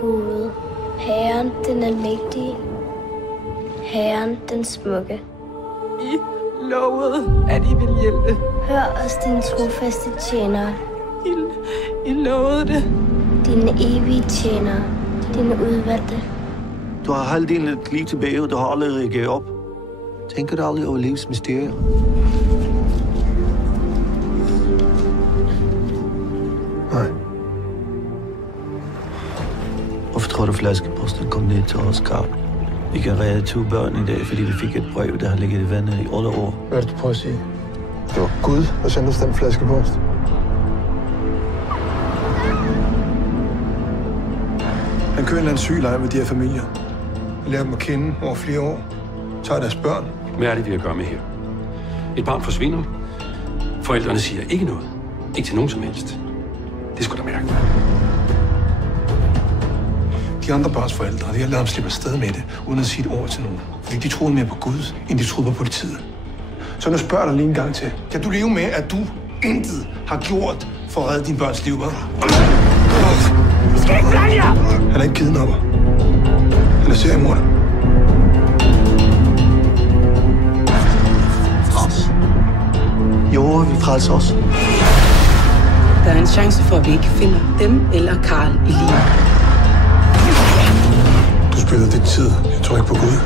Gud, Herren den almægtige, Herren den smukke. I lovede, at I ville hjælpe. Hør os, din trofaste tjenere. I lovede det. Dine evige tjenere, dine udvalgte. Du har halvdelen af dit liv tilbage, og du har aldrig reageret op. Tænker du aldrig over livets mysterier? Nej. Hvorfor tror du, flaskeposten kom ned til os, Karl? Vi kan redde 2 børn i dag, fordi vi fik et brev, der har ligget i vandet i 8 år. Hvad er det, du prøver at sige? Det var Gud, der sendte os den flaskepost. Han kører en eller anden sygelejr med de her familier. Han lærer dem at kende over flere år. Tager deres børn. Hvad er det, vi har at gøre med her? Et barn forsvinder. Forældrene siger ikke noget. Ikke til nogen som helst. Det skulle da mærke. De andre børns forældre, de har ladet ham slippe afsted med det, uden at sige et ord til nogen. Fordi de troede mere på Gud, end de troede på politiet. Så nu spørger jeg dig lige en gang til. Kan du leve med, at du intet har gjort for at redde din børns liv, hva'? I skal ikke blande jer! Han er ikke kidnapper. Han er seriemorder. Jo, vi frelser os. Der er en chance for, at vi ikke finder dem eller Karl i live. Du spiller din tid. Jeg tror ikke på Gud.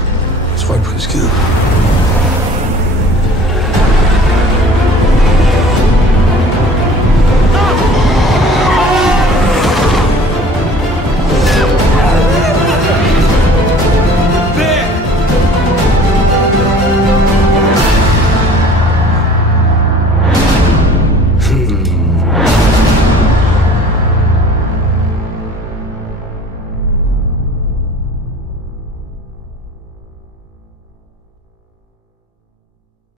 Jeg tror ikke på en skid.